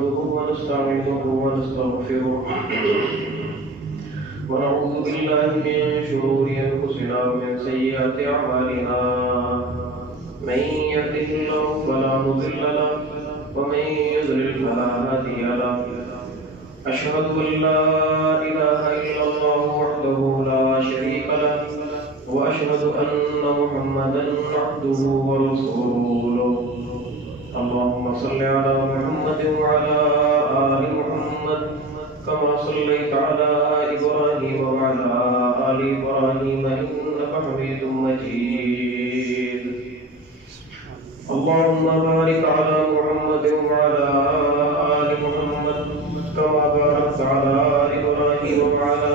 نحمده ونستعينه ونستغفره ونعوذ بالله من شرور أنفسنا ومن سيئات أعمالنا من يهده الله فلا مضل له ومن يضلل فلا هادي له أشهد أن لا إله إلا الله وحده لا شريك له وأشهد أن محمدا عبده ورسوله اللهم صل على محمد وعلى آل محمد كما صليت على إبراهيم وعلى آل إبراهيم إنك حميد مجيد اللهم بارك على محمد وعلى آل محمد كما باركت على إبراهيم وعلى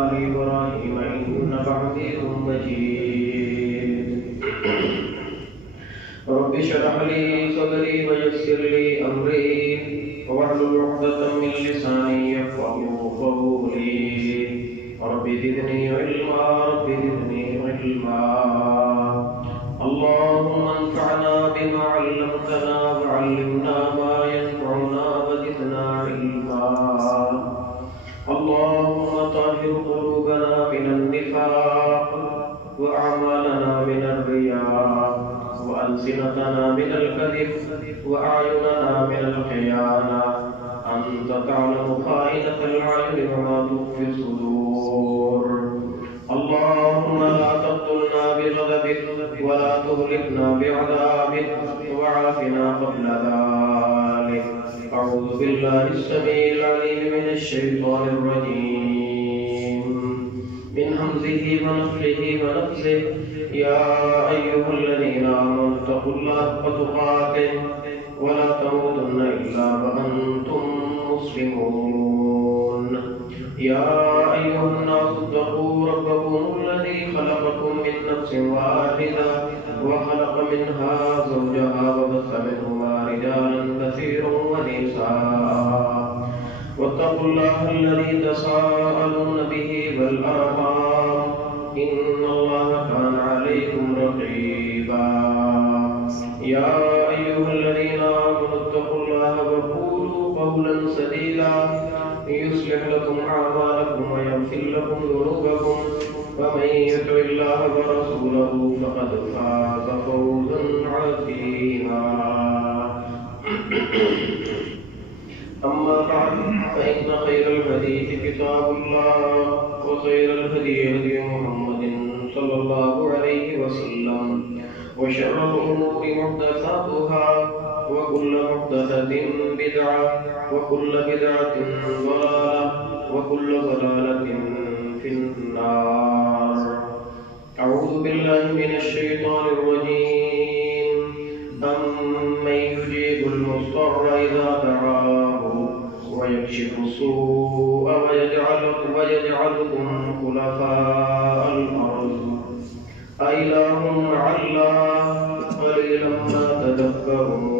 آل إبراهيم إنك حميد مجيد رب اشرح لي صدري ويسر لي أمري واحلل عقدة من لساني يفقهوا قولي رب زدني علما رب زدني علما اللهم انفعنا بما علمتنا وعلمنا ما ينفعنا وزدنا علما اللهم طهر قلوبنا من النفاق وأعمالنا من الرياء وألسنتنا من الكذب وأعيننا من الخيانة أنت تعلم خائنة الأعين وما تخفي الصدور اللهم لا تقتلنا بغضبك ولا تهلكنا بعذابك وعافنا قبل ذلك أعوذ بالله السميع العليم من الشيطان الرجيم من همزه ونفخه ونفسه يا أيها الذين آمنوا اتقوا الله حق تقاته ولا تموتن إلا وأنتم مسلمون يا أيها الناس اتقوا ربكم الذي خلقكم من نفس واحدة وخلق منها زوجها وبث منهما رجالا كثيرا ونساء واتقوا الله الذي تساءلون به والأرحام إن الله كان عليكم رقيبا يا أيها الذين آمنوا اتقوا الله وقولوا قولا سديدا يصلح لكم أعمالكم ويغفر لكم ذنوبكم ومن يطع الله ورسوله فقد فاز فوزا عظيما أما بعد فإن خير الحديث كتاب الله وخير الهدي هدي محمد صلى الله عليه وسلم وشر الأمور محدثاتها وكل محدثة بدعة وكل بدعة ضلالة وكل ضلالة في النار أعوذ بالله من الشيطان الرجيم أمن يجيب المضطر إذا دعاه ويكشف السوء ويجعلكم خلفاء الأرض أإله مع الله قليلا ما تذكرون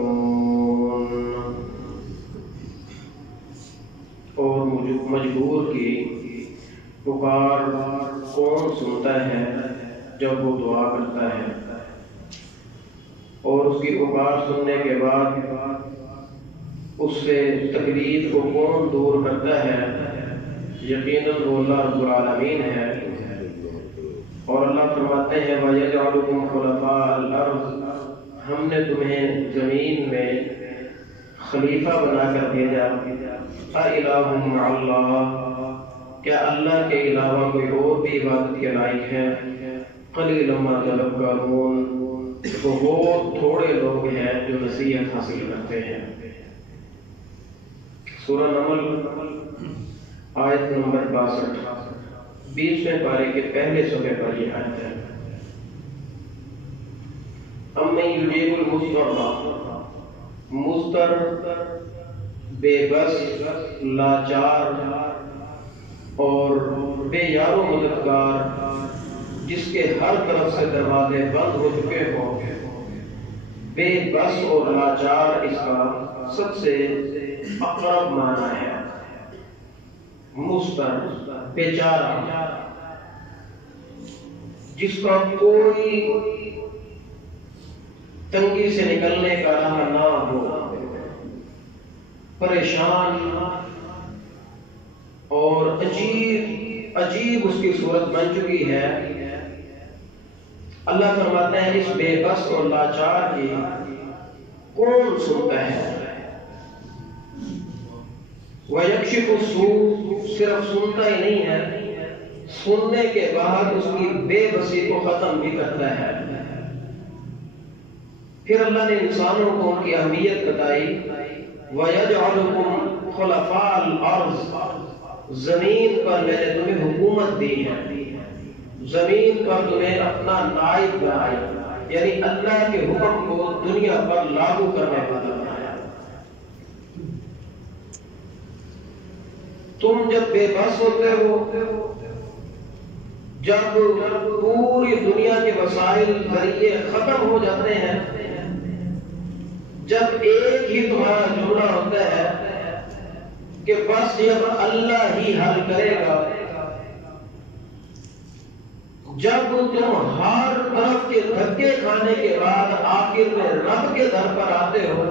اور مجبور کی پکار کون سنتا ہے جب وہ دعا کرتا ہے اور اس کی پکار سننے کے بعد اس سے تکلیف کو کون دور کرتا ہے یقیناً وہ اللہ رب العالمین ہے اور اللہ فرماتے ہیں وَيَجْعَلُكُمْ خُلَفَاءَ الْأَرْضِ ہم نے تمہیں زمین میں خلیفہ بنا کر بھیجا أَإِلَٰهٌ مَّعَ اللَّهِ کیا اللہ کے علاوہ کوئی اور بھی عبادت کے لائق ہے قَلِيلًا مَّا تَذَكَّرُونَ بہت تھوڑے لوگ ہیں جو نصیحت حاصل کرتے ہیں سورہ نمل آیت نمبر 62 20ویں پارے کے پہلے صفحے پر یہ آیت ہے اَمَّن يُجِيبُ الْمُضْطَرَّ مضطر بے بس لاچار اور بے یار و مددگار جس کے ہر طرف سے دروازے بند ہو چکے ہوں بے بس اور لاچار اس کا سب سے اقرب معنی ہے مضطر بیچارہ جس کا کوئی تنگی سے نکلنے کا راہ نہ ہو پریشان اور عجیب اس کی صورت بن چکی ہے. اللہ فرماتے ہیں اس بے بس اور لاچار کی کون سنتا ہے؟ وَيَكْشِفُ السُّوءَ، صرف سنتا ہی نہیں ہے، سننے کے بعد اس کی بے بسی کو ختم بھی کرتا ہے. پھر اللہ نے انسانوں کو ان کی اہمیت بتائی. وَيَجْعَلُكُمْ خُلَفَاءَ الْأَرْضِ، زمین پر میں نے تمہیں حکومت دی ہے، زمین پر تمہیں اپنا نائب بنایا، یعنی اللہ کے حکم کو دنیا پر لاگو کرنے والا بنایا. تم جب بے بس ہوتے ہو، جب پوری دنیا کے وسائل ذریعے ختم ہو جاتے ہیں، جب ایک ہی تمہارا جملہ ہوتا ہے کہ بس یہ اللہ ہی حل کرے گا، جب تم ہر طرف کے دھکے کھانے کے بعد آخر میں رب کے در پر آتے ہو،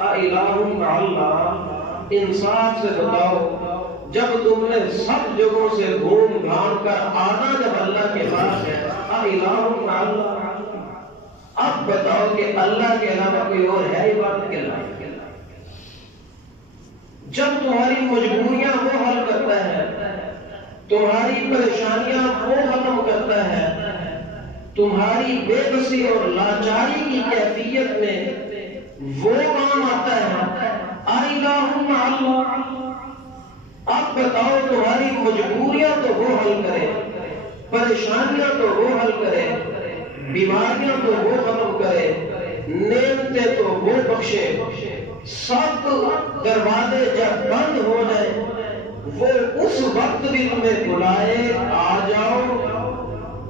الہ مع اللہ، انصاف سے بتاؤ، جب تم نے سب جگہوں سے گھوم گھام کر آنا جب اللہ کے پاس ہے، الہ مع اللہ، اب بتاؤ کہ اللہ کے علاوہ کوئی اور ہے عبادت کے لائق؟ جب تمہاری مجبوریاں وہ حل کرتا ہے، تمہاری پریشانیاں وہ ختم کرتا ہے، تمہاری بے بسی اور لاچاری کی کیفیت میں وہ کام آتا ہے، الہ مع اللہ، اب بتاؤ تمہاری مجبوریاں تو وہ حل کرے، پریشانیاں تو وہ حل کرے، بیماریاں تو وہ ختم کرے، نعمتیں تو وہ بخشے، سب دروازے جب بند ہو جائیں وہ اس وقت بھی تمہیں بلائے، آ جاؤ،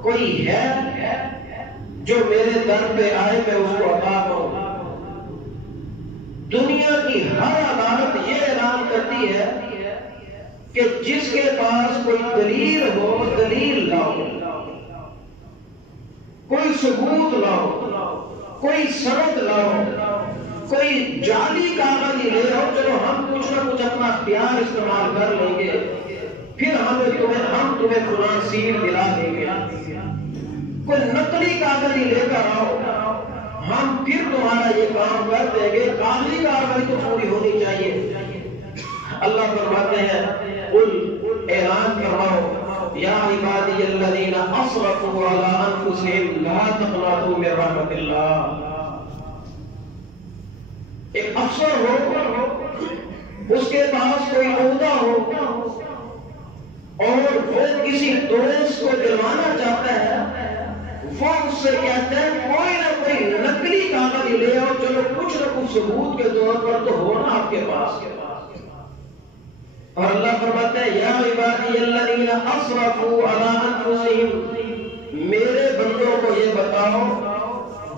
کوئی ہے جو میرے در پہ آئے میں اس کو عطا کروں. دنیا کی ہر عدالت یہ اعلان کرتی ہے کہ جس کے پاس کوئی دلیل ہو، دلیل لاؤ، کوئی ثبوت لاؤ، کوئی سند لاؤ، کوئی جعلی کاغذ لے آؤ، چلو ہم کچھ نہ کچھ اپنا اختیار استعمال کر لیں گے، پھر ہم تمہیں فلاں سیل دلا دیں گے. کوئی نقلی کاغذ لے کر آؤ، ہم پھر تمہارا یہ کام کر دیں گے، کاغذی کاروائی تو پوری ہونی چاہیے. اللہ فرماتے ہیں قل، اعلان فرماؤ، یا عبادی الذین اسرفوا علی انفسہم لا تقنطوا من رحمت اللہ. ایک افسر ہو، اس کے پاس کوئی عہدہ ہو اور وہ کسی دوست کو دلوانا چاہتا ہے، وہ اس سے کہتا ہے کوئی نہ کوئی نقلی کاغذ لے آؤ، چلو کچھ نہ کچھ ثبوت کے طور پر تو ہونا آپ کے پاس. اور اللہ فرماتا ہے یا عبادی الذین اسرفوا علی انفسہم، میرے بندوں کو یہ بتاؤ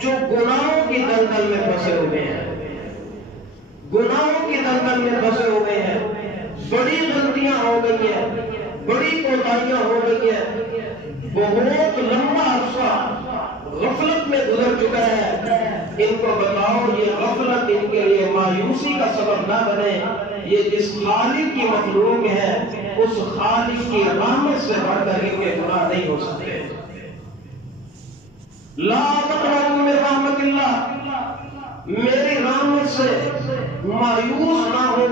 جو گناہوں کی دلدل میں پھنسے ہوئے ہیں، گناہوں کی دلدل میں پھنسے ہوئے ہیں، بڑی غلطیاں ہو گئی ہیں، بڑی کوتاہیاں ہو گئی ہیں، بہت لمبا عرصہ غفلت میں گزر چکا ہے، ان کو بتاؤ یہ غفلت ان کے لیے مایوسی کا سبب نہ بنے. یہ جس خالق کی مخلوق ہے اس خالق کی رحمت سے بڑھ کر ان کے گناہ نہیں ہو سکتے. لا تقنطوا من رحمت اللہ، میری رحمت سے مایوس نہ ہو.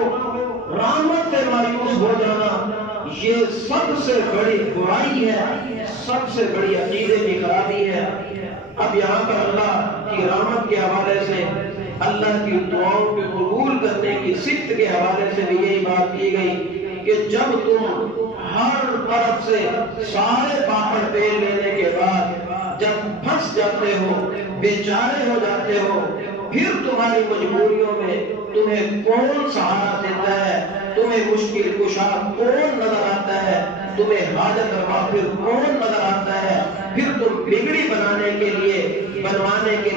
رحمت سے مایوس ہو جانا یہ سب سے بڑی برائی ہے، سب سے بڑی عقیدے کی خرابی ہے. اب یہاں پر اللہ کی رحمت کے حوالے سے، اللہ کی دعاؤں کے قبول کرنے کی صفت کے حوالے سے بھی یہی بات کی گئی کہ جب تم ہر طرف سے سارے پاپڑ پیر لینے کے بعد جب پھنس جاتے ہو، بیچارے ہو جاتے ہو، پھر تمہاری مجبوریوں میں تمہیں کون سہارا دیتا ہے، تمہیں مشکل کشا کون نظر آتا ہے، تمہیں حاجت روا پھر کون نظر آتا ہے، پھر تم بگڑی بنوانے کے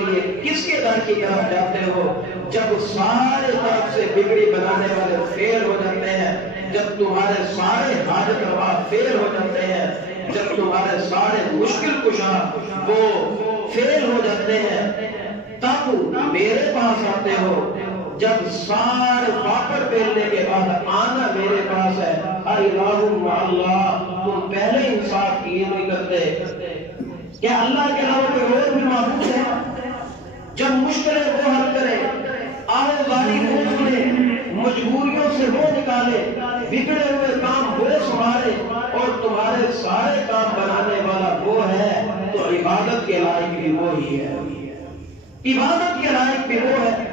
لیے کس کے در کی طرف جاتے ہو؟ جب سارے طرف سے بگڑی بنانے والے فیل ہو جاتے ہیں، جب تمہارے سارے حاجت روا فیل ہو جاتے ہیں، جب تمہارے سارے مشکل کشا وہ فیل ہو جاتے ہیں، تب میرے پاس آتے ہو جب سارے پاپڑ پھیلنے کے بعد آنا میرے پاس ہے، اللہ تم پہلے انصاف کیے نہیں کرتے؟ کیا اللہ کے علاوہ کوئی اور بھی معبود ہے؟ جب مشکلیں وہ حل کرے، آہواری وہ سنے، مجبوریوں سے وہ نکالے، بگڑے ہوئے کام وہ سنبھالے، اور تمہارے سارے کام بنانے والا وہ ہے، تو عبادت کے لائق بھی وہی ہے، عبادت کے لائق بھی وہ ہے۔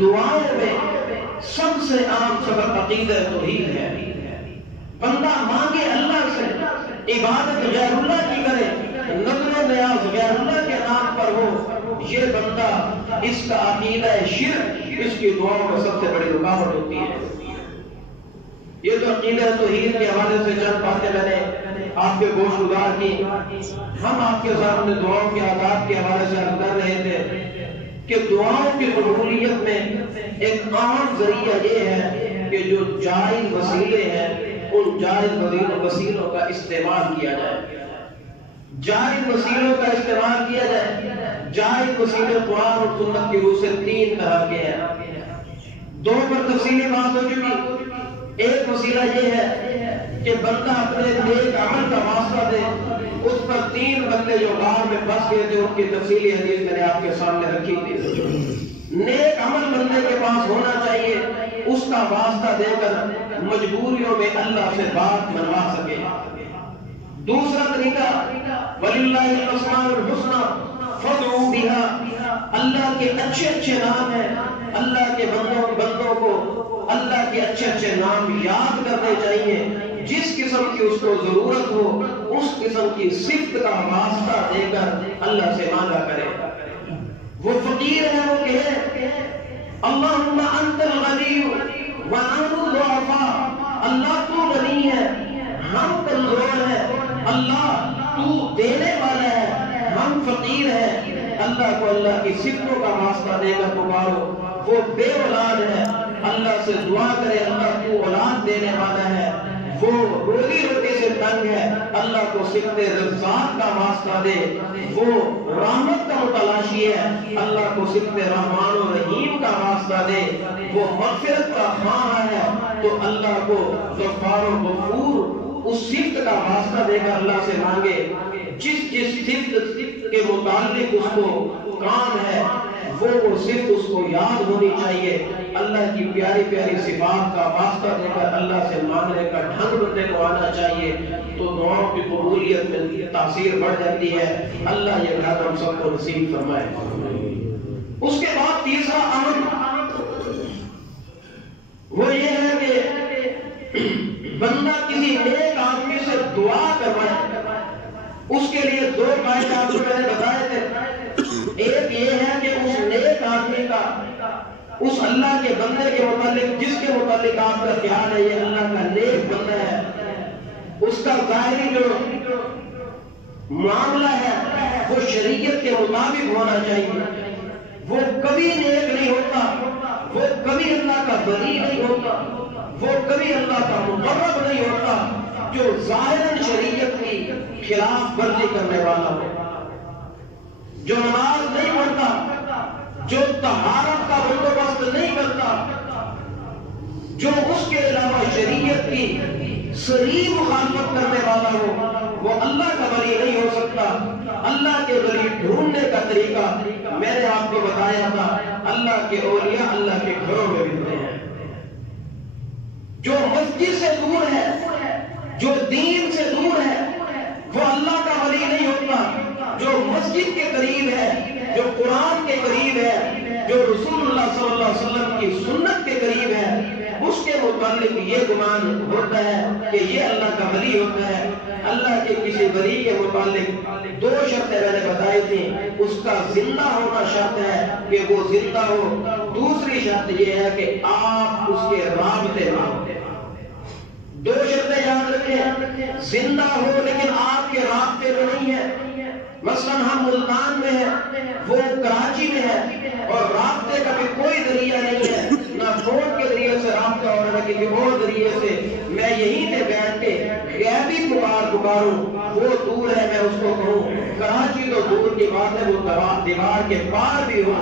دعاؤں میں سب سے عام سبب عقیدہ توحید ہے۔ بندہ مانگے اللہ سے، عبادت غیر اللہ کی کرے، نظر و نیاز غیر اللہ کے نام پر ہو، یہ بندہ، اس کا عقیدہ شرک اس کی دعاؤں میں سب سے بڑی رکاوٹ ہوتی ہے۔ یہ تو عقیدہ توحید کے حوالے سے چند باتیں میں نے آپ کے گوش گزار کی۔ ہم آپ کے سامنے دعاؤں کے آداب کے حوالے سے عرض کر رہے تھے کہ دعاؤں کی قبولیت میں ایک عام ذریعہ یہ ہے کہ جو جائز وسیلے ہیں ان جائز وسیلوں کا استعمال کیا جائے، جائز وسیلوں کا استعمال کیا جائے۔ جائز وسیلے قرآن اور سنت کی روح سے تین طرح کے ہیں، دو پر تفصیلی بات ہو چکی۔ ایک وسیلہ یہ ہے کہ بندہ اپنے نیک عمل کا واسطہ دے، اس پر تین بندے جو غار میں پھنس گئے تھے ان کی تفصیلی حدیث میں نے آپ کے سامنے رکھی تھی۔ نیک عمل بندے کے پاس ہونا چاہیے، اس کا واسطہ دے کر مجبوریوں میں اللہ سے بات منوا سکے۔ دوسرا طریقہ وَلِلَّهِ الْأَسْمَاءُ الْحُسْنَى فَادْعُوا بِهَا، اللہ کے اچھے اچھے نام ہیں، اللہ کے بندوں کو اللہ کے اچھے اچھے نام یاد کرنے چاہیے۔ جس قسم کی اس کو ضرورت ہو اس قسم کی صفت کا واسطہ دے کر اللہ سے مانگا کرے۔ وہ فقیر ہے، وہ کہے اللہم انت الغنی ونحن الضعفاء، اللہ تو غنی ہے ہم کمزور ہیں، اللہ تو دینے والا ہے ہم فقیر ہیں۔ اللہ کو اللہ کی صفتوں کا واسطہ دے کر پکارو۔ وہ بے اولاد ہے، اللہ سے دعا کرے اللہ تو اولاد دینے والا ہے۔ وہ روزی روٹی سے تنگ ہے، اللہ کو صفت رزاق کا واسطہ دے۔ وہ رحمت کا متلاشی ہے، اللہ کو صفت رحمان و رحیم کا واسطہ دے۔ وہ مغفرت کا خواہاں ہے تو اللہ کو غفار و غفور اس صفت کا واسطہ دے کر اللہ سے مانگے۔ جس صفت کے متعلق اس کو کام ہے وہ صرف اس کو یاد ہونی چاہیے۔ اللہ کی پیاری پیاری صفات کا واسطہ دے کر اللہ سے مانگنے کا ڈھنگ بندے کو آنا چاہیے، تو دعاؤں کی قبولیت میں تاثیر بڑھ جاتی ہے۔ اللہ یہ بات ہم سب کو نصیب فرمائے۔ اس کے بعد تیسرا امر وہ یہ ہے کہ بندہ کسی نیک آدمی سے دعا کروائے۔ اس کے لیے دو قاعدے آپ کو میں نے بتائے تھے۔ ایک یہ ہے کہ اس نیک آدمی کا، اس اللہ کے بندے کے متعلق جس کے متعلق آپ کا خیال ہے یہ اللہ کا نیک بندہ ہے، اس کا ظاہری جو معاملہ ہے وہ شریعت کے مطابق ہونا چاہیے۔ وہ کبھی نیک نہیں ہوتا، وہ کبھی اللہ کا بری نہیں ہوتا، وہ کبھی اللہ کا مقرب نہیں ہوتا جو ظاہراً شریعت کی خلاف ورزی کرنے والا ہو، جو نماز نہیں پڑھتا، جو طہارت کا بندوبست نہیں کرتا، جو اس کے علاوہ شریعت کی صریح مخالفت کرنے والا ہو، وہ اللہ کا ولی نہیں ہو سکتا۔ اللہ کے ولی ڈھونڈنے کا طریقہ میں نے آپ کو بتایا تھا، اللہ کے اولیاء اللہ کے گھروں میں ملتے ہیں۔ جو مسجد سے دور ہے، جو دین سے دور ہے، وہ اللہ کا ولی نہیں ہوتا۔ جو مسجد کے قریب ہے، جو قرآن کے قریب ہے، جو رسول اللہ صلی اللہ علیہ وسلم کی سنت کے قریب ہے، اس کے متعلق یہ گمان ہوتا ہے کہ یہ اللہ کا ولی ہوتا ہے۔ اللہ کے کسی ولی کے متعلق دو شرطیں میں نے بتائی تھی۔ اس کا زندہ ہونا شرط ہے کہ وہ زندہ ہو، دوسری شرط یہ ہے کہ آپ اس کے رابطے میں ہو۔ دو شرطیں یاد رکھیں، زندہ ہو لیکن آپ کے رابطے میں نہیں ہے۔ مثلا ہم ملتان میں ہیں، وہ کراچی میں ہے، اور رابطے کا بھی کوئی ذریعہ نہیں ہے، نہ فون کے ذریعے سے رابطہ ہو رہا ہے کسی اور ذریعے سے۔ میں یہیں پہ بیٹھ کے غیبی پکاروں، وہ دور ہے میں اس کو کہوں، کراچی تو دور کی بات ہے، وہ دیوار کے پار بھی ہو،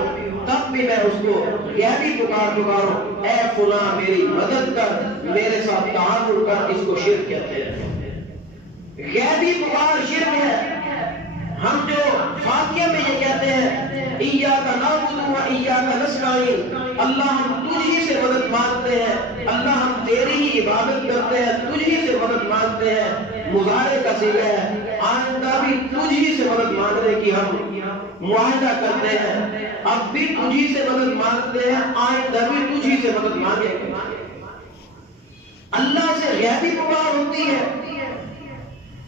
تب بھی میں اس کو غیبی پکاروں، اے فلاں میری مدد کر، میرے ساتھ تعاون کر، اس کو شرک کہتے ہیں۔ غیبی پکار شرک ہے۔ ہم جو فاتحہ میں یہ کہتے ہیں ایاک نعبد و ایاک نستعین، اللہ ہم تجھ ہی سے مدد مانگتے ہیں، اللہ ہم تیری ہی عبادت کرتے ہیں، تجھ ہی سے مدد مانگتے ہیں، مضارع کا صیغہ ہے، آئندہ بھی تجھ ہی سے مدد مانگنے کی ہم معاہدہ کرتے ہیں، اب بھی تجھ ہی سے مدد مانگتے ہیں، آئندہ بھی تجھ ہی سے مدد مانگیں گے۔ اللہ سے غیبی پکار ہوتی ہے،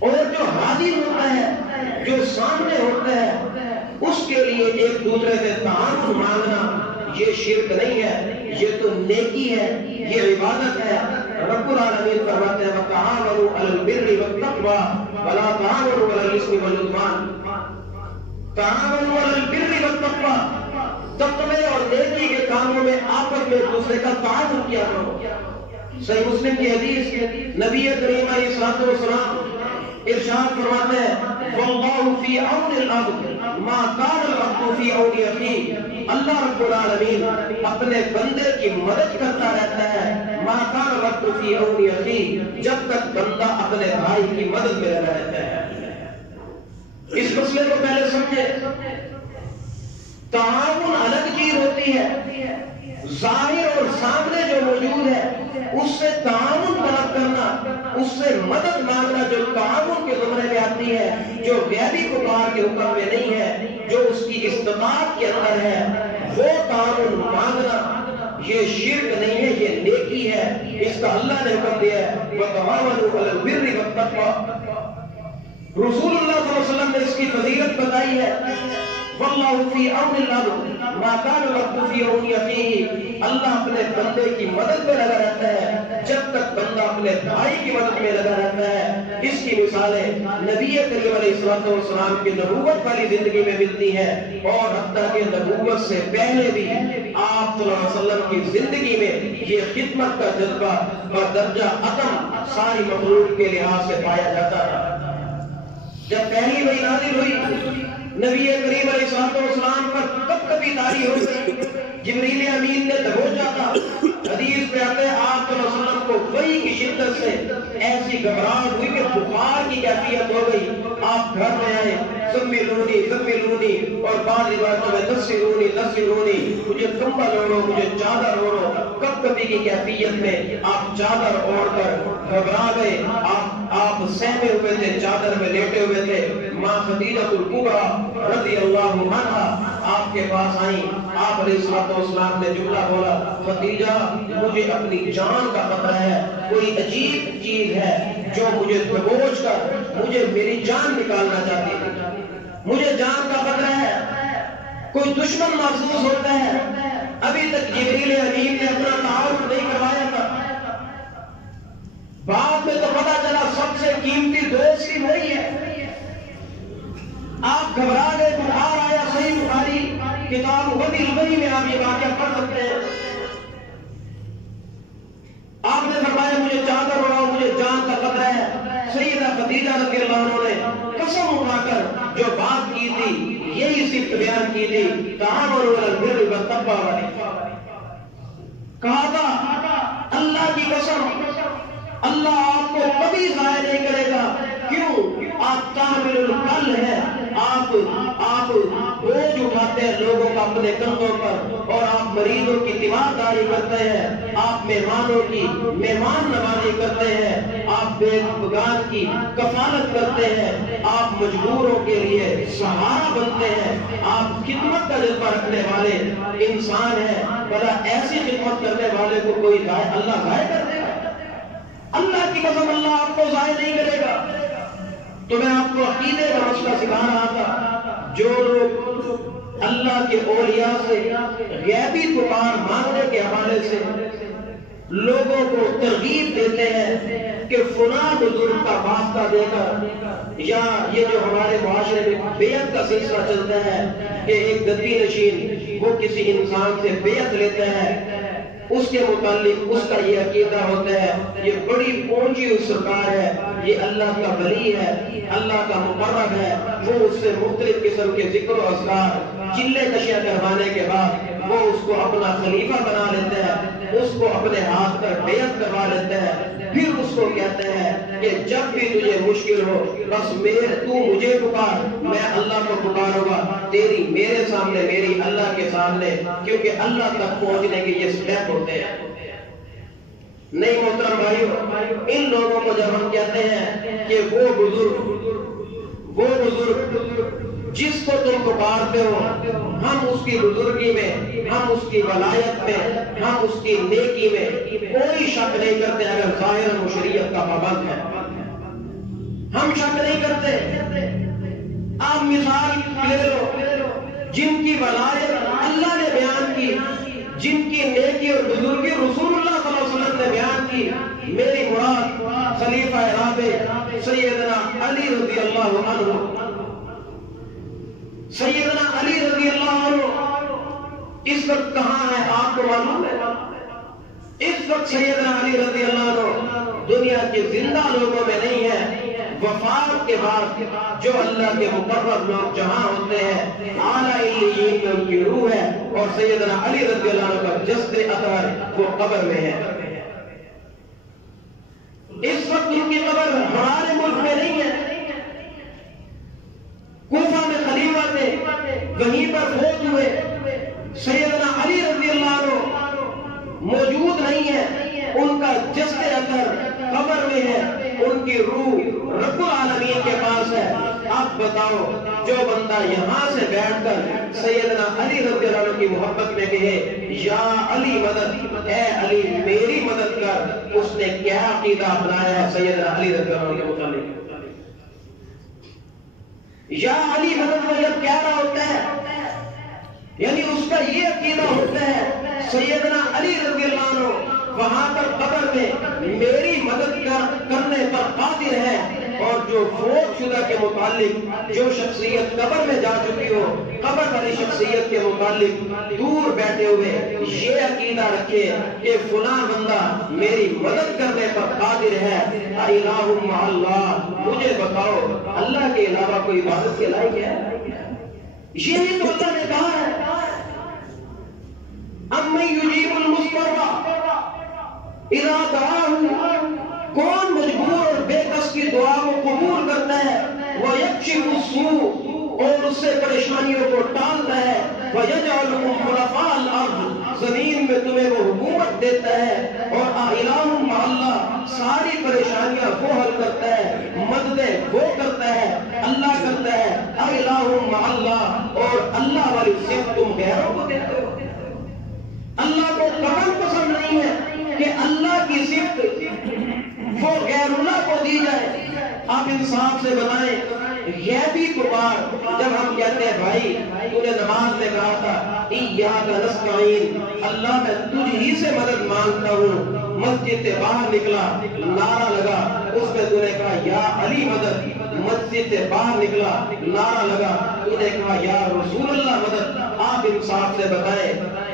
اور جو حاضر ہوتا ہے، جو سامنے ہوتا ہے، اس کے لیے ایک دوسرے سے تعاون مانگنا یہ شرک نہیں ہے، یہ تو نیکی ہے، یہ عبادت ہے۔ رب العالمین فرماتے ہیں وَتَعَاوَنُوا عَلَى الْبِرِّ وَالتَّقْوَىٰ وَلَا تَعَاوَنُوا عَلَى الْإِثْمِ وَالْعُدْوَانِ، تعاونوا علی البر والتقویٰ، تقوی اور نیکی کے کاموں میں آپس میں ایک دوسرے کا تعاون کیا کرو۔ صحیح مسلم کی حدیث، نبی کریم علیہ الصلوۃ والسلام ارشاد فرماتے ہیں واللہ فی عون العبد ما کان العبد فی عون اخیہ، اللہ رب العالمین اپنے بندے کی مدد کرتا رہتا ہے ما کان العبد فی عون اخیہ، جب تک بندہ اپنے بھائی کی مدد میں لگا رہتا ہے۔ اس مسئلے کو پہلے سمجھے، تعاون الگ چیز ہوتی ہے، ظاہر اور سامنے جو موجود ہے اس سے تعاون طلب کرنا، اس سے مدد مانگنا جو تعاون کے زمرے میں آتی ہے، جو غیبی پکار کے حکم میں نہیں ہے، جو اس کی استطاعت کے اندر ہے، وہ تعاون مانگنا یہ شرک نہیں ہے، یہ نیکی ہے، اس کا اللہ نے حکم دیا ہے وَتَعَاوَنُوا عَلَى الْبِرِّ وَالتَّقْوَىٰ۔ رسول اللہ صلی اللہ علیہ وسلم نے اس کی فضیلت بتائی ہے واللہ فی عون العبد ما کان العبد فی عون اخیہ، اللہ اپنے بندے کی مدد میں لگا رہتا ہے جب تک بندہ اپنے بھائی کی مدد میں لگا رہتا ہے۔ اس کی مثالیں نبی کریم علیہ الصلوۃ والسلام کی نبوت والی زندگی میں ملتی ہیں، اور حتیٰ کہ نبوت سے پہلے بھی آپ صلی اللہ علیہ وسلم کی زندگی میں یہ خدمت کا جذبہ اور درجہ عدم ساری مخلوق کے لحاظ سے پایا جاتا تھا۔ جب پہلی وحی نازل ہوئی نبی کریم علیہ الصلوۃ والسلام پر کب کبھی طاری ہو گئی، جبریل امین نے دبوچا تھا۔ حدیث پہ آتے ہیں آپ صلی اللہ علیہ وسلم کو وحی کی شدت سے ایسی گھبراہٹ ہوئی کہ بخار کی کیفیت ہو گئی۔ آپ گھر میں آئے زملونی زملونی، اور بعض روایتوں میں نصرونی نصرونی، مجھے کمبل اوڑھو، مجھے چادر اوڑھو۔ کب کبھی کی کیفیت میں آپ چادر اوڑھ کر گھبرا گئے، آپ سہمے ہوئے تھے، چادر میں لیٹے ہوئے تھے۔ ماں خدیجہ الکبریٰ رضی اللہ عنہا آپ کے پاس آئیں، آپ علیہ الصلوۃ والسلام نے جملہ بولا خدیجہ مجھے اپنی جان کا خطرہ ہے، کوئی عجیب چیز ہے جو مجھے دبوچ کر مجھے میری جان نکالنا چاہتی ہے، مجھے جان کا خطرہ ہے، کوئی دشمن محسوس ہوتا ہے۔ ابھی تک جبریل امین نے اپنا تعارف نہیں کروایا تھا، بعد میں تو پتا چلا سب سے قیمتی دوست ہی وہی ہے۔ آپ گھبرا گئے، بخار آیا، صحیح بخاری کتاب وحی الوحی میں آپ یہ واقعہ پڑھ سکتے ہیں۔ آپ نے فرمایا مجھے چادر اڑاؤ، مجھے جان کا خطرہ ہے۔ سیدہ خدیجہ رضی اللہ عنہ نے قسم اٹھا کر جو بات کی تھی یہی صرف بیان کی تھی، تعاونوا علی البر والتقویٰ، کہا تھا اللہ کی قسم اللہ آپ کو کبھی ضائع نہیں کرے گا۔ کیوں؟ آپ تحمل الکل ہیں، آپ بوجھ اٹھاتے ہیں لوگوں کا اپنے کندھوں پر، اور آپ مریضوں کی تیمارداری کرتے ہیں، آپ مہمانوں کی مہمان نوازی کرتے ہیں، آپ بے بگان کی کفالت کرتے ہیں، آپ مجبوروں کے لیے سہارا بنتے ہیں، آپ خدمت کا جذبہ رکھنے والے انسان ہیں۔ بھلا ایسی خدمت کرنے والے کو کوئی اللہ ضائع کر دے گا؟ اللہ کی قسم اللہ آپ کو ضائع نہیں کرے گا۔ تو میں آپ کو عقیدے کا مسئلہ سکھا رہا تھا، جو لوگ اللہ کے اولیاء سے غیبی پکار مانگنے کے حوالے سے لوگوں کو ترغیب دیتے ہیں کہ فلاں بزرگ کا واسطہ دے کر، یا یہ جو ہمارے معاشرے میں بیعت کا سلسلہ چلتا ہے کہ ایک گدی نشین وہ کسی انسان سے بیعت لیتا ہے، اس کے متعلق اس کا یہ عقیدہ ہوتا ہے یہ بڑی اونچی سرکار ہے، یہ اللہ کا ولی ہے، اللہ کا مقرب ہے، وہ اس سے مختلف قسم کے ذکر و اذکار چلے کشیاں کروانے کے بعد وہ اس کو اپنا خلیفہ بنا لیتے ہیں، اس کو اپنے ہاتھ پر بیعت کروا لیتے ہیں، پھر اس کو کہتے ہیں کہ جب بھی تجھے مشکل ہو بس تو مجھے پکار، میں اللہ کو پکاروں گا، تیری میرے سامنے، میری اللہ کے سامنے، کیونکہ اللہ تک پہنچنے کے یہ سٹیپ ہوتے ہیں۔ نہیں محترم بھائیو، ان لوگوں کو جب ہم کہتے ہیں کہ وہ بزرگ جس کو تم پکارتے ہو، ہم اس کی بزرگی میں، ہم اس کی ولایت میں، ہم اس کی نیکی میں کوئی شک نہیں کرتے اگر ظاہر و شریعت کا پابند ہے، ہم شک نہیں کرتے۔ آپ مثال لے لو، جن کی ولایت اللہ نے بیان کی، جن کی نیکی اور بزرگی رسول اللہ صلی اللہ علیہ وسلم نے بیان کی، میری مراد خلیفہ رابع سیدنا علی رضی اللہ عنہ، سیدنا علی رضی اللہ عنہ اس وقت کہاں ہے آپ کو معلوم ہے؟ اس وقت سیدنا علی رضی اللہ عنہ دنیا کے زندہ لوگوں میں نہیں ہے، وفات کے بعد جو اللہ کے مقرب لوگ جہاں ہوتے ہیں اعلیٰ علیین میں ان کی روح ہے، اور سیدنا علی رضی اللہ عنہ کا جسد اطہر وہ قبر میں ہے۔ اس وقت ان کی قبر ہمارے ملک میں نہیں ہے، کوفہ میں خلیفہ تھے، وہیں پر فوت ہوئے، سیدنا علی رضی اللہ عنہ موجود نہیں ہے، ان کا جسد اطہر قبر میں ہے، ان کی روح رب العالمین کے پاس ہے۔ اب بتاؤ، جو بندہ یہاں سے بیٹھ کر سیدنا علی رضی اللہ عنہ کی محبت میں کہے یا علی مدد، اے علی میری مدد کر، اس نے کیا عقیدہ اپنایا ہے سیدنا علی رضی اللہ عنہ کے متعلق؟ یا علی مدد میں جب کہہ رہا ہوتا ہے یعنی اس کا یہ عقیدہ ہوتا ہے سیدنا علی رضی اللہ عنہ وہاں پر قبر میں میری مدد کرنے پر قادر ہے، اور جو فوت شدہ کے متعلق جو شخصیت قبر میں جا چکی ہو، قبر والی شخصیت کے متعلق دور بیٹھے ہوئے یہ عقیدہ رکھے کہ فلاں بندہ میری مدد کرنے پر قادر ہے۔ الہ مع اللہ، مجھے بتاؤ اللہ کے علاوہ کوئی عبادت کے لائق ہے؟ یہی تو اللہ نے کہا ہے، اَمَّن یُجِیبُ الْمُضْطَرَّ اِذَا دَعَاهُ، کون مجبور اور بے کس کی دعا کو قبول کرتا ہے، وَيَكْشِفُ السُّوءَ، اور اس سے پریشانیوں کو ٹالتا ہے، وَيَجْعَلُكُمْ خُلَفَاءَ الْأَرْضِ، زمین میں تمہیں وہ حکومت دیتا ہے، اور الہ مع اللہ، ساری پریشانیاں وہ حل کرتا ہے، مددیں وہ کرتا ہے، اللہ کرتا ہے، الہ مع اللہ، اور اللہ والی صفت تم غیروں کو دیتے ہو۔ اللہ کو قبول پسند نہیں ہے کہ اللہ کی صفت وہ غیر اللہ کو دی جائے۔ آپ انصاف سے بتائیں، غیبی پکار جب ہم کہتے ہیں بھائی تو نے نماز میں کہا تھا ایاک نستعین، اللہ میں تجھ ہی سے مدد مانگتا ہوں، مسجد سے باہر نکلا، نعرہ لگا، اس میں تو نے کہا یا علی مدد، مسجد سے باہر نکلا، نعرہ لگا، تو نے کہا یا رسول اللہ مدد۔ آپ انصاف سے بتائیں،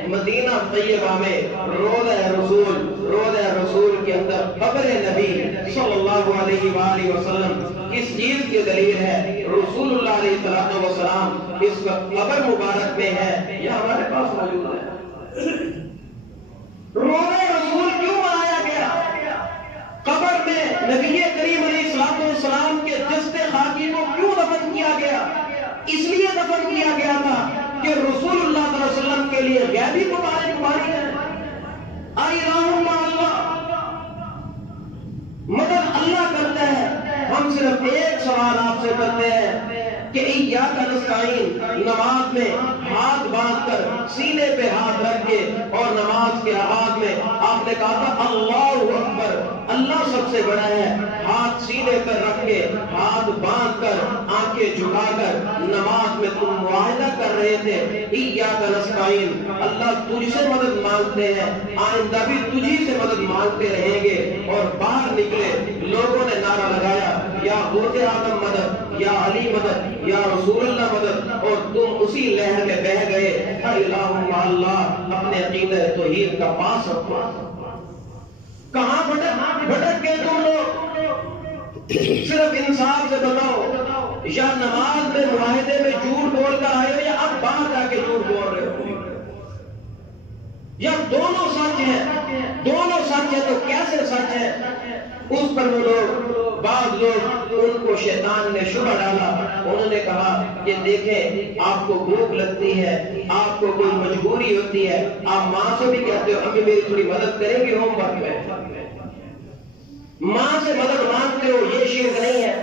مدینہ طیبہ میں روضہ رسول کے اندر قبر نبی صلی اللہ علیہ وآلہ وسلم کس چیز کی دلیل ہے؟ رسول اللہ علیہ السلام اس وقت قبر مبارک میں ہے، یہ ہمارے پاس موجود ہے۔ روضہ رسول کیوں بنایا گیا؟ قبر میں نبی کریم علیہ السلام کے جسد خاکی کو کیوں دفن کیا گیا؟ اس لیے دفن کیا گیا تھا کہ رسول اللہ صلی اللہ علیہ وسلم کے لیے غیبی پکاری ہے، الہ مع اللہ، مدد اللہ کرتا ہے۔ ہم صرف ایک سوال آپ سے کرتے ہیں کہ ایاک نستعین، نماز میں ہاتھ باندھ کر سینے پہ ہاتھ رکھ کے اور نماز کے آغاز میں آپ نے کہا تھا اللہ اکبر، اللہ سب سے بڑا ہے، ہاتھ سینے پر رکھ کے ہاتھ باندھ کر آنکھیں جھکا کر نماز میں تم معاہدہ کر رہے تھے ایاک نستعین، اللہ تجھ سے مدد مانگتے ہیں، آئندہ بھی تجھی سے مدد مانگتے رہیں گے۔ اور باہر نکلے، لوگوں نے نعرہ لگایا یا غوث اعظم مدد، یا علی مدد، یا رسول اللہ مدد، اور تم اسی لہر میں بہ گئے۔ الہ مع اللہ، اپنے عقیدہ توحید کا پاس رکھو۔ کہاں بھٹک گئے تم لوگ؟ صرف انصاف سے بتاؤ، یا نماز میں معاہدے میں جھوٹ بول کر آئے ہو، یا اب باہر جا کے جھوٹ بول رہے ہو؟ یا دونوں سچ ہیں؟ دونوں سچ ہے تو کیسے سچ ہے؟ اس پر وہ لوگ، بعض لوگ، ان کو شیطان نے شبہ ڈالا. انہوں نے کہا کہ دیکھیں آپ کو بھوک لگتی ہے، آپ کو کوئی مجبوری ہوتی ہے، آپ ماں سے بھی کہتے ہو امی میری تھوڑی مدد کریں گی ہوم ورک میں، ماں سے مدد مانگتے ہو، یہ شرک نہیں ہے.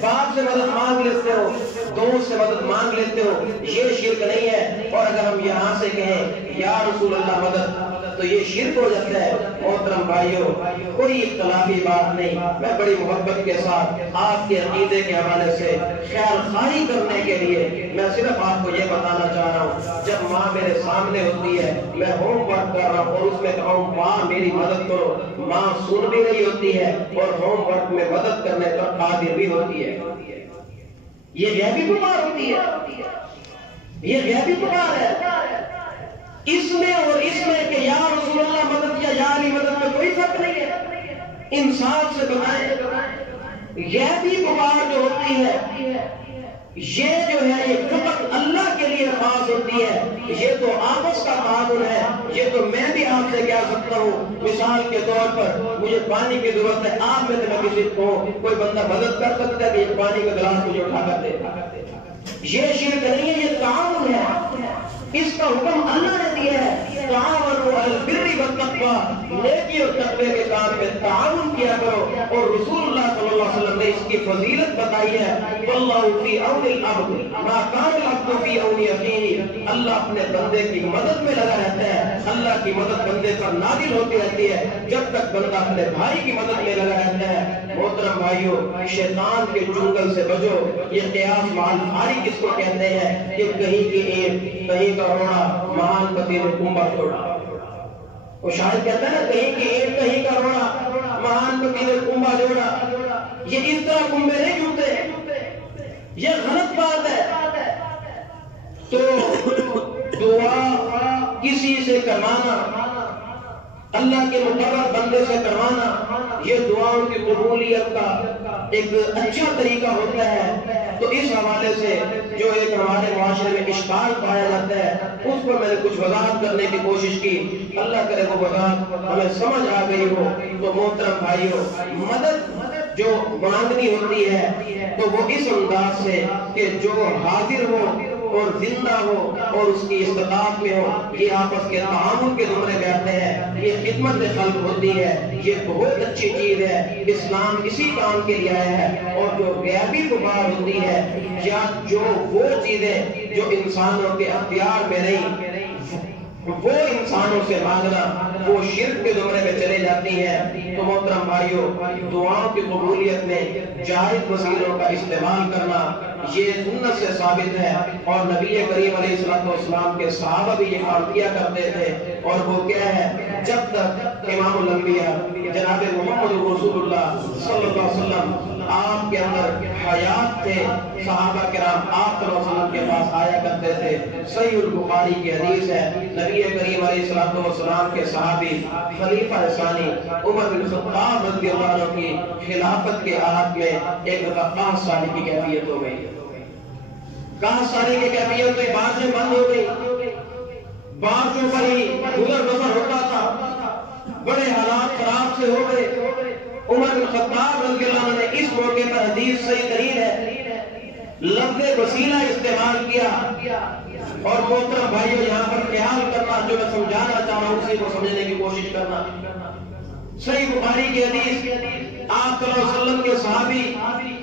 باپ سے مدد مانگ لیتے ہو، دوست سے مدد مانگ لیتے ہو، یہ شرک نہیں ہے. اور اگر ہم یہاں سے کہیں یا رسول اللہ مدد تو یہ شرک ہو جاتا ہے. محترم بھائیوں، کوئی اختلافی بات نہیں. میں بڑی محبت کے ساتھ آپ کے عقیدے کے حوالے سے خیال خواہی کرنے کے لیے میں صرف آپ کو یہ بتانا چاہ رہا ہوں، جب ماں میرے سامنے ہوتی ہے، میں ہوم ورک کر رہا ہوں اور اس میں کہوں ماں میری مدد کرو، ماں سن بھی رہی ہوتی ہے اور ہوم ورک میں مدد کرنے پر قادر بھی ہوتی ہے. یہ غیبی پکار ہوتی ہے، یہ غیبی پکار ہے. اس میں اور اس میں کہ یا رسول اللہ مدد کیا یا علی مدد میں کوئی فرق نہیں ہے. انصاف سے بتائیں، غیبی پکار جو ہوتی ہے یہ جو ہے یہ فقط اللہ کے لیے خاص ہوتی ہے. یہ تو آپس کا تعاون ہے. یہ تو میں بھی آپ سے کہہ سکتا ہوں، مثال کے طور پر مجھے پانی کی ضرورت ہے، آپ میں سے میں کسی کو کوئی بندہ مدد کر سکتا ہے کہ یہ پانی کا گلاس مجھے اٹھا کر دے. یہ شرک نہیں ہے، یہ تعاون ہے. اس کا حکم اللہ نے دیا ہے، تعاونوا علی البر والتقوی، نیکی اور تقوی کے کام میں تعاون کیا کرو. اور رسول اللہ صلی اللہ علیہ وسلم نے اس کی فضیلت بتائی ہے، واللہ فی عون العبد ما کان العبد فی عون اخیہ. اللہ اپنے بندے کی مدد میں لگا رہتا ہے. اللہ کی مدد بندے پر نازل ہوتی رہتی ہے جب تک بندہ اپنے بھائی کی مدد میں لگا رہتا ہے. محترم بھائیوں، شیطان کے چنگل سے بچو. یہ قیاس مع الفاری کس کو کہتے ہیں کہ کہیں کی اینٹ کہیں کا روڑا مہان پتی نے کنبا توڑا. وہ شاید کہتا ہے نا کہیں کی اینٹ کہیں کا روڑا مہان پتی نے کنبا جوڑا. یہ اس طرح کنبے نہیں جڑتے، یہ غلط بات ہے. تو دعا کسی سے کروانا، اللہ کے مقرر بندے سے کروانا، یہ دعاؤں کی قبولیت کا ایک اچھا طریقہ ہوتا ہے. تو اس حوالے سے جو ایک ہمارے معاشرے میں اشکال پایا جاتا ہے اس پر میں نے کچھ وضاحت کرنے کی کوشش کی. اللہ کرے وہ وضاحت ہمیں سمجھ آ گئی ہو. تو محترم بھائیوں، مدد جو مانگنی ہوتی ہے تو وہ اس انداز سے کہ جو حاضر ہو اور زندہ ہو اور اس کی استطاعت میں ہو، یہ آپس کے تعاون کے زمرے میں آتے ہیں. یہ خدمت خلق ہوتی ہے، یہ بہت اچھی چیز ہے. اسلام اسی کام کے لیے آیا ہے. اور جو غیبی پکار ہوتی ہے یا جو وہ چیزیں جو انسانوں کے اختیار میں نہیں، وہ انسانوں سے مانگنا، وہ شرک کے زمرے میں چلے جاتی ہیں. تو محترم بھائیوں، دعاؤں کی قبولیت میں جائز وسیلوں کا استعمال کرنا یہ سنت سے ثابت ہے. اور نبی کریم علیہ السلام کے صحابہ بھی یہ کام کیا کرتے تھے. اور وہ کیا ہے، جب تک امام الانبیاء جناب محمد رسول اللہ صلی اللہ علیہ وسلم آپ کے اندر حیات تھے، صحابہ کرام آپ صلی اللہ علیہ وسلم کے پاس آیا کرتے تھے. صحیح البخاری کی حدیث ہے، نبی کریم علیہ السلام کے صحابی خلیفہ ثانی عمر بن خطاب رضی اللہ عنہ کی خلافت کے عہد میں ایک دفعہ 5 سال کی کیفیت ہو گئی. 5 سال کی کیفیت میں بارشیں بند ہو گئی، بارشوں پر ہی گزر بسر ہوتا تھا، بڑے حالات خراب سے ہو گئے. عمر بن خطاب رضی اللہ عنہ نے اس موقع پر حدیث صحیح ترین ہے لفظ وسیلہ استعمال کیا. اور محترم بھائیوں، یہاں پر خیال کرنا، جو میں سمجھانا چاہ رہا ہوں اسی کو سمجھنے کی کوشش کرنا. صحیح بخاری کی حدیث، آپ صلی اللہ علیہ وسلم کے صحابی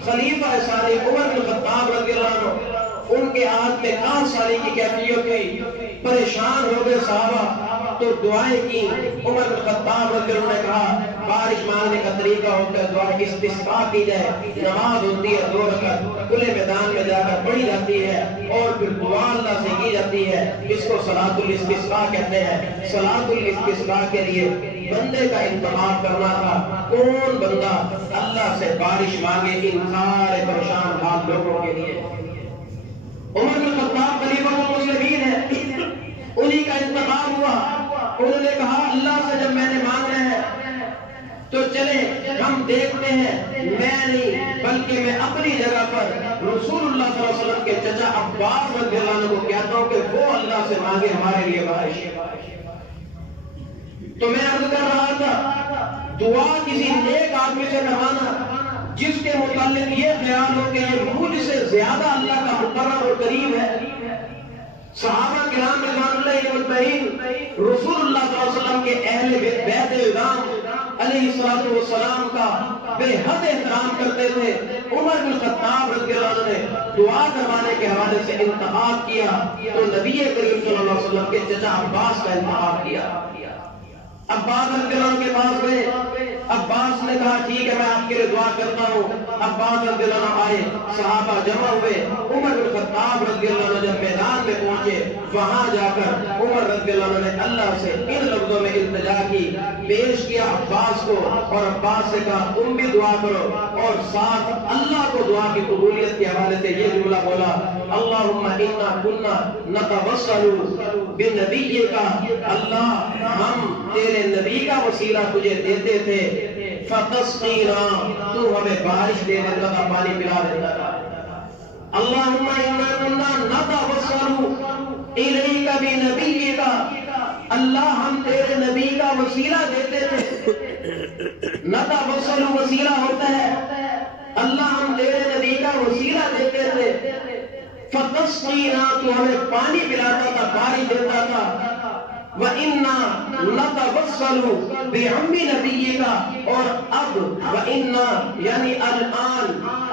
خلیفہ ثانی عمر بن خطاب رضی اللہ عنہ، ان کے ہاتھ میں 5 سال کی کیفیت ہوئی، پریشان ہو گئے صحابہ. تو دعائیں کی. عمر بن خطاب رضی اللہ عنہ نے کہا بارش مانگنے کا طریقہ ہوتا ہے دعا استسقاء کی جائے. نماز ہوتی ہے 2 رکعت، کھلے میدان میں جا کر پڑھی جاتی ہے اور پھر دعا اللہ سے کی جاتی ہے. اس کو صلاۃ الاستسقاء کہتے ہیں. صلاۃ الاستسقاء کے لیے بندے کا انتخاب کرنا تھا، کون بندہ اللہ سے بارش مانگے ان سارے پریشان حال لوگوں کے لیے. عمر بن خطاب خلیفہ المسلمین ہے، انہی کا انتخاب ہوا. انہوں نے کہا اللہ سے جب میں نے مانگنا ہے تو چلیں ہم دیکھتے ہیں، میں نہیں بلکہ میں اپنی جگہ پر رسول اللہ صلی اللہ علیہ وسلم کے چچا عباس رضی اللہ عنہ کو کہتا ہوں کہ وہ اللہ سے مانگے ہمارے لیے بارش. تو میں عرض کر رہا تھا دعا کسی نیک آدمی سے کروانا جس کے متعلق یہ خیال ہو کہ یہ مجھ سے زیادہ اللہ کا مقرب اور قریب ہے. صحابہ کرام رضوان اللہ مجمعین رسول اللہ صلی اللہ علیہ وسلم کے اہل بیت اعظام علیہ السلام کا بے حد احترام کرتے تھے. عمر بن خطاب رضی اللہ عنہ نے دعا کروانے کے حوالے سے انتخاب کیا تو نبی کریم صلی اللہ علیہ وسلم کے چچا عباس کا انتخاب کیا. عباس رضی اللہ عنہ کے پاس گئے. عباس نے کہا ٹھیک ہے میں آپ کے لیے دعا کرتا ہوں. عباس رضی اللہ عنہ آئے, صحابہ جمع ہوئے. عمر بن خطاب رضی اللہ عنہ جب میدان میں پہنچے وہاں جا کر عمر رضی اللہ عنہ نے اللہ سے ان لفظوں میں التجا کی, پیش کیا عباس کو اور عباس سے کہا تم بھی دعا کرو, اور ساتھ اللہ کو دعا کی قبولیت کے حوالے سے یہ جملہ بولا اللہم انا کنا نتوسل بنبیک, اللہ ہم تیرے نبی کا وسیلہ تجھے دیتے تھے, فتسقینا تو ہمیں بارش دے دیتا تھا, پانی پلا دیتا تھا. اللہم انا کنا نتوسل الیک بنبیک, اللہ ہم تیرے نبی کا وسیلہ دیتے تھے. نتوسل وسیلہ ہوتا ہے, اللہ ہم تیرے نبی کا وسیلہ دیتے تھے. فتسقینا تو ہمیں پانی پلاتا تھا, بارش دیتا تھا. وَإِنَّا نَتَوَسَّلُ بِعَمِّ نَبِيِّكَ, اور اب وَإِنَّا یعنی الان,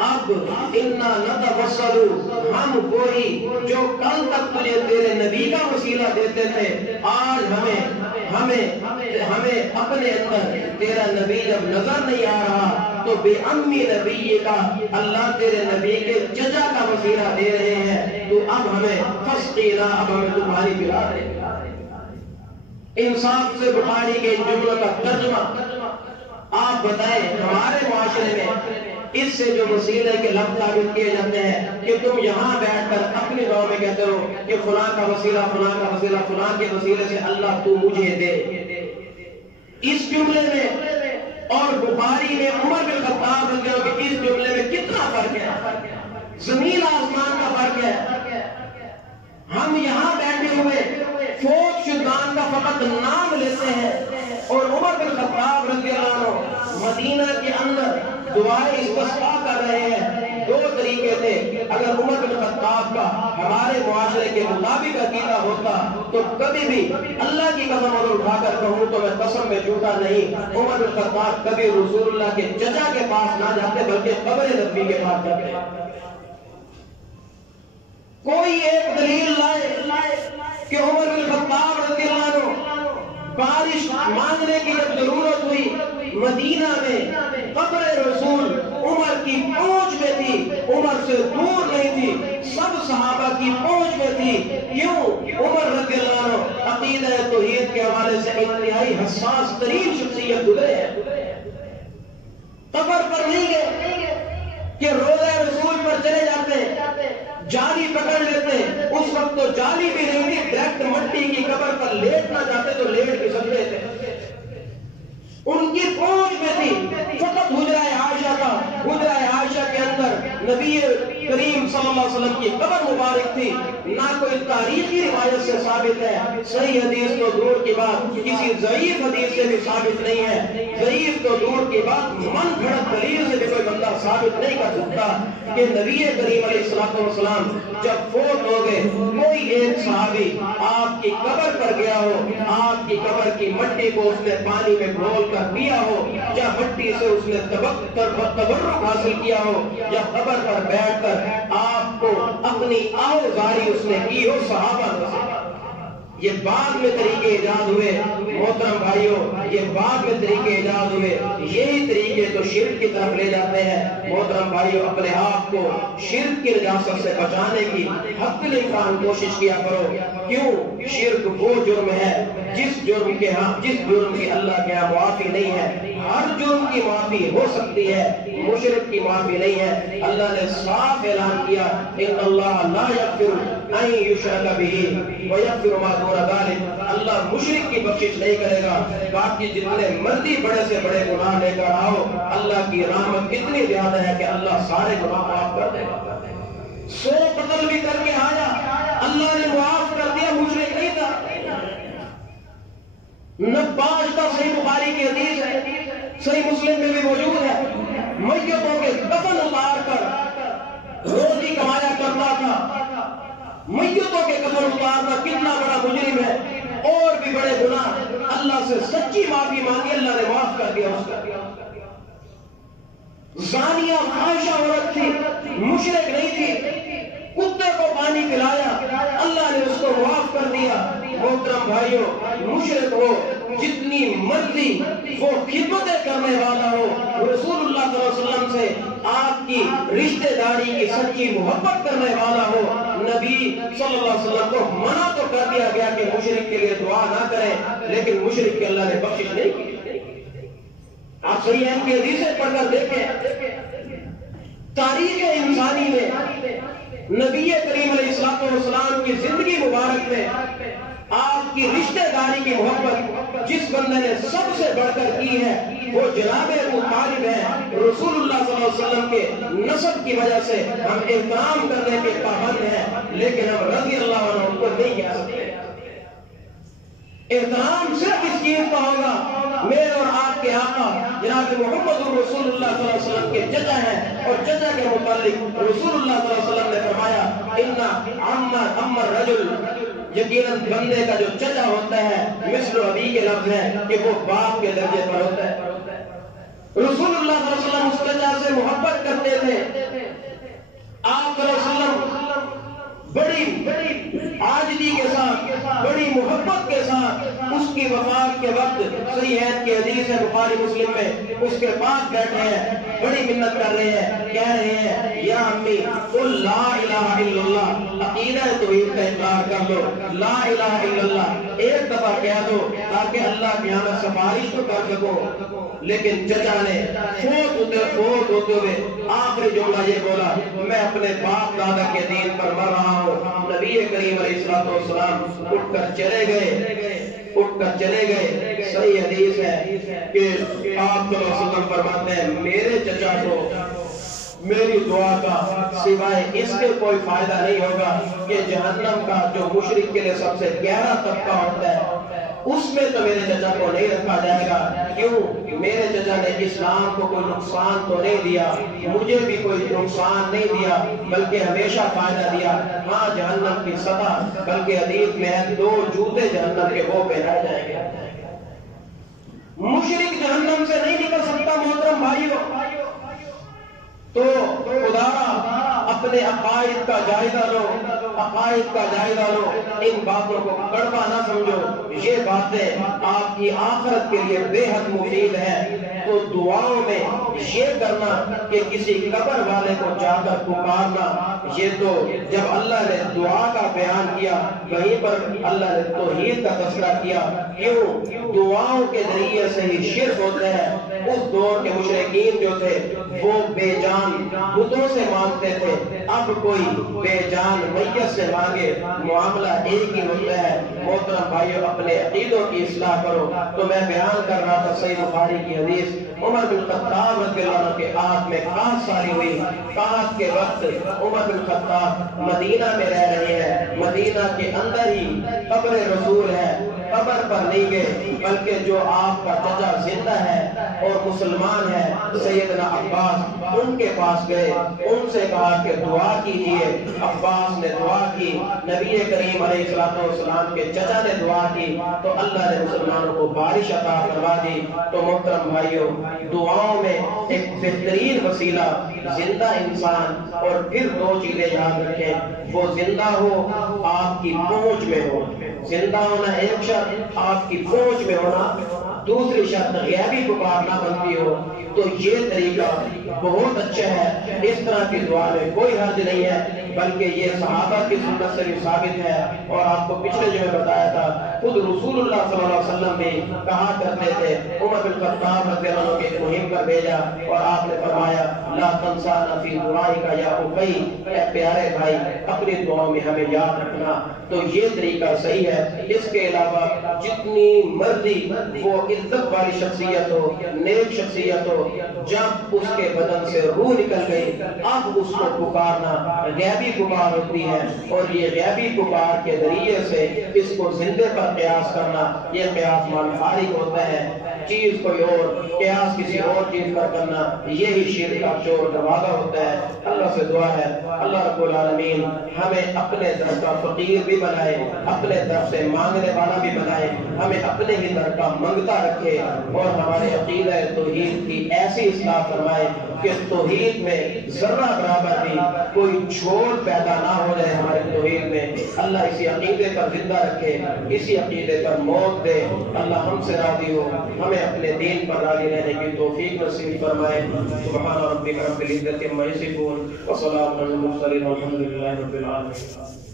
اب اِنَّا نَتَوَسَّلُ ہم کوئی جو کل تک تجھے تیرے نبی کا وسیلہ دیتے تھے, آج ہمیں اپنے اندر تیرا نبی جب نظر نہیں آ رہا تو بِعَمِّ نَبِيِّكَ اللہ تیرے نبی کے چچا کا وسیلہ دے رہے ہیں, تو اب ہمیں فَسْقِنَا, اب ہمیں تمہاری پلا رہے ہیں. انصاف سے بخاری کے جملوں کا ترجمہ آپ بتائیں ہمارے معاشرے میں اس سے جو وسیلے کے لفظ ثابت کیے جاتے ہیں کہ تم یہاں بیٹھ کر اپنے گاؤں میں کہتے ہو کہ فلاں کا وسیلہ فلاں کا وسیلہ فلاں کے وسیلے سے اللہ تو مجھے دے. اس جملے میں اور بخاری میں عمر بن خطاب رضی اللہ عنہ کے اس جملے میں کتنا فرق ہے, زمین آسمان کا فرق ہے. ہم یہاں بیٹھے ہوئے فوت شدگان کا فقط نام لیتے ہیں, اور عمر بن خطاب رضی اللہ عنہ مدینہ کے اندر دعائیں استسقا کر رہے ہیں. دو طریقے تھے. اگر عمر بن خطاب کا ہمارے معاشرے کے مطابق عقیدہ ہوتا تو کبھی بھی اللہ کی قسم اگر اٹھا کر کہوں تو میں قسم میں جھوٹا نہیں, عمر بن خطاب کبھی رسول اللہ کے چچا کے پاس نہ جاتے بلکہ قبر نبی کے پاس جاتے. کوئی ایک دلیل لائے کہ عمر بن خطاب رضی اللہ عنہ بارش مانگنے کی جب ضرورت ہوئی مدینہ میں قبر رسول عمر کی پہنچ میں تھی, عمر سے دور نہیں تھی, سب صحابہ کی پہنچ میں تھی. کیوں؟ عمر رضی اللہ عنہ عقیدہ توحید کے حوالے سے انتہائی حساس ترین شخصیت گزرے ہیں. قبر پر نہیں گئے کہ روضہ رسول پر چلے جاتے, جالی پکڑ لیتے. اس وقت تو جالی بھی نہیں تھی, ڈائریکٹ مٹی کی قبر پر لیٹنا چاہتے تو لیٹ بھی سکتے تھے. ان کی پہنچ میں تھی فقط حجرہ عائشہ کا. حجرہ عائشہ کے اندر نبی کریم صلی اللہ علیہ وسلم کی قبر مبارک تھی. نہ کوئی تاریخی روایت سے ثابت ہے, صحیح حدیث تو دور کی بات کسی ضعیف حدیث سے بھی ثابت نہیں ہے. ضعیف تو دور کی بات من گھڑت دلیل سے بھی کوئی بندہ ثابت نہیں کر سکتا کہ نبی کریم علیہ السلام جب فوت ہو گئے کوئی ایک صحابی آپ کی قبر پر گیا ہو, آپ کی قبر کی مٹی کو اس نے پانی میں گھول کر پیا ہو, یا مٹی سے اس نے تبرک حاصل کیا ہو, یا قبر پر بیٹھ کر آپ کو اپنی آہوزاری اس نے کی ہو صحابہ سے. یہ بعد میں طریقے ایجاد ہوئے محترم بھائیوں, یہ بعد میں طریقے ایجاد ہوئے. یہی طریقے تو شرک کی طرف لے جاتے ہیں. محترم بھائیوں, اپنے آپ کو شرک کی نجاست سے بچانے کی حد الامکان کوشش کیا کرو. کیوں؟ شرک وہ جرم ہے جس جرم کی اللہ کے یہاں معافی نہیں ہے. ہر جرم کی معافی ہو سکتی ہے, مشرک کی معافی نہیں ہے. اللہ نے صاف اعلان کیا ان اللہ لا یغفر ان یشرک بہ ویغفر ما دون ذلک. اللہ مشرک کی بخشش نہیں کرے گا. باقی جتنے مرضی بڑے سے بڑے گناہ لے کر آؤ, اللہ کی رحمت اتنی زیادہ ہے کہ اللہ سارے گناہ معاف کر دے گا. 100 قتل بھی کر کے آیا, اللہ نے معاف کر دیا, مشرک نہیں تھا. نباش کا صحیح بخاری کی حدیث ہے، صحیح مسلم میں بھی موجود ہے، میتوں کے کفن اتار کر روزی کمایا کرتا تھا۔ میتوں کے کفن اتارنا کتنا بڑا مجرم ہے، اور بھی بڑے گناہ۔ اللہ سے سچی معافی مانگی، اللہ نے معاف کر دیا اس کا۔ زانیہ فاحشہ عورت تھی، مشرک نہیں تھی، کتے کو پانی پلایا، اللہ نے اس کو معاف کر دیا۔ محترم بھائیوں، مشرک ہو جتنی مرضی وہ خدمتیں کرنے والا ہو، رسول اللہ صلی اللہ علیہ وسلم سے آپ کی رشتہ داری کی سچی محبت کرنے والا ہو، نبی صلی اللہ علیہ وسلم کو منع تو کر دیا گیا کہ مشرک کے لیے دعا نہ کریں، لیکن مشرک کے اللہ نے بخشش نہیں کی۔ آپ صحیح ہے کہ حدیثیں پڑھ کر دیکھیں، تاریخ انسانی میں نبی کریم علیہ السلام کی زندگی مبارک میں آپ کی رشتہ داری کی محبت جس بندے نے سب سے بڑھ کر کی ہے وہ جناب ابو طالب ہے۔ رسول اللہ صلی اللہ علیہ وسلم کے نسب کی وجہ سے ہم احترام کرنے کے پابند ہیں، لیکن ہم رضی اللہ عنہ کو نہیں کہہ سکتے۔ احترام صرف اس چیز کا ہوگا، میرے اور آپ کے آقا جناب محمد رسول اللہ صلی اللہ علیہ وسلم کے چچا ہیں، اور چچا کے متعلق رسول اللہ صلی اللہ علیہ وسلم نے فرمایا اما الرجل، یقیناً بندے کا جو چچا ہوتا ہے مثل ابی کے لفظ ہے کہ وہ باپ کے درجے پر ہوتا ہے۔ رسول اللہ صلی اللہ علیہ وسلم اس چچا سے محبت کرتے تھے۔ آپ صلی اللہ علیہ وسلم بڑی عاجزی کے ساتھ، بڑی محبت کے ساتھ اس کی وفات کے وقت صحیح ہے کہ حدیث ہے بخاری مسلم میں، اس کے پاس بیٹھے ہیں، بڑی منت کر رہے ہیں، کہہ رہے ہیں یا امی قل لا الہ الا اللہ، عقیدہ توحید کا اقرار کر لو، لا الہ الا اللہ ایک دفعہ کہہ دو تاکہ اللہ کی یہاں سفارش تو کر سکو۔ لیکن چچا نے فوت ہوتے ہوئے آخری جملہ یہ بولا، میں اپنے باپ دادا کے دین پر مر رہا ہوں۔ نبی کریم علیہ السلام اٹھ کر چلے گئے۔ صحیح حدیث ہے کہ آپ صلی اللہ علیہ وسلم فرماتے ہیں میرے چچا کو میری دعا کا سوائے اس کے کوئی فائدہ نہیں ہوگا کہ جہنم کا جو مشرک کے لیے سب سے گہرا طبقہ ہوتا ہے اس میں تو میرے چچا کو نہیں رکھا جائے گا۔ کیوں؟ میرے چچا نے اسلام کو کوئی نقصان تو نہیں دیا، مجھے بھی کوئی نقصان نہیں دیا، بلکہ ہمیشہ فائدہ دیا۔ ہاں جہنم کی سطح، بلکہ حدیث میں ہے 2 جوتے جہنم کے وہ پہنائے جائیں گے۔ مشرک جہنم سے نہیں نکل سکتا محترم بھائیوں۔ تو خدا اپنے عقائد کا جائزہ لو، عقائد کا جائزہ لو، ان باتوں کو کڑوا نہ سمجھو۔ یہ باتیں آپ کی آخرت کے لیے بے حد مفید ہے۔ تو دعاؤں میں یہ کرنا کہ کسی قبر والے کو جا کر پکارنا، یہ تو جب اللہ نے دعا کا بیان کیا وہیں پر اللہ نے توحید کا تذکرہ کیا۔ کیوں؟ دعاؤں کے ذریعے سے ہی شرک ہوتا ہے۔ اس دور کے مشرکین جو تھے وہ بے جان بتوں سے مانگتے تھے، اب کوئی بے جان میت سے مانگے، معاملہ ایک ہی ہوتا ہے۔ محترم بھائیوں، اپنے عقیدوں کی اصلاح کرو۔ تو میں بیان کر رہا تھا صحیح بخاری کی حدیث، عمر بن خطاب رضی اللہ عنہ کے آنکھ میں قحط ساری ہوئی۔ قحط کے وقت عمر بن خطاب مدینہ میں رہ رہے ہیں، مدینہ کے اندر ہی قبر رسول ہے، قبر پر نہیں گئے بلکہ جو آپ کا چچا زندہ ہے اور مسلمان ہے سیدنا عباس، ان کے پاس گئے، ان سے کہا کہ دعا کیجیے۔ عباس نے دعا کی، نبی کریم علیہ السلام کے چچا نے دعا کی تو اللہ نے مسلمانوں کو بارش عطا کروا دی۔ تو محترم بھائیوں، دعاؤں میں ایک بہترین وسیلہ زندہ انسان، اور پھر 2 چیزیں یاد رکھیں، وہ زندہ ہو آپ کی پہنچ میں ہو۔ زندہ ہونا ایک شرط، آپ کی پہنچ میں ہونا دوسری شرط، غیبی پکارنا بنتی ہو۔ تو یہ طریقہ بہت اچھا ہے، اس طرح کی دعا میں کوئی حرج نہیں ہے، بلکہ یہ صحابہ کی سنت سے بھی ثابت ہے۔ اور آپ کو پچھلے جو میں بتایا تھا، خود رسول اللہ صلی اللہ علیہ وسلم بھی کہا کرتے تھے، عمر بن خطاب رضی اللہ عنہ کے مہم پر بھیجا اور آپ نے فرمایا لا تنسانا فی دعائک یا اخی، اے پیارے بھائی اپنی دعاؤں میں ہمیں یاد رکھنا۔ تو یہ طریقہ صحیح ہے۔ اس کے علاوہ جتنی مرضی وہ عزت والی شخصیت ہو، نیک شخصیت ہو، جب اس کے بدن سے روح نکل گئی اب اس کو پکارنا غیبی پکار ہوتی ہے، اور یہ غیبی پکار کے ذریعے سے اس کو زندے پر پر قیاس کرنا یہ قیاس منفارق ہوتا ہے، چیز کوئی اور قیاس کسی اور چیز پر کرنا یہی شرک کا چور دروازہ ہوتا ہے۔ اللہ سے دعا ہے اللہ رب العالمین ہمیں اپنے در کا فقیر بھی بنائے، اپنے در سے مانگنے والا بھی بنائے، ہمیں اپنے ہی در کا منگتا رکھے اور ہمارے عقیدہ توحید کی ایسی اصلاح فرمائے کہ توحید میں ذرہ برابر بھی کوئی چھوڑ پیدا نہ ہو جائے ہمارے توحید میں۔ اللہ اسی عقیدے پر زندہ رکھے، اسی عقیدے پر موت دے۔ اللہ ہم سے راضی ہو، ہمیں اپنے دین پر راضی رہنے کی توفیق نصیب فرمائے۔ سبحان ربک رب العزت عما یصفون وسلام علی المرسلین والحمد للہ رب العالمین۔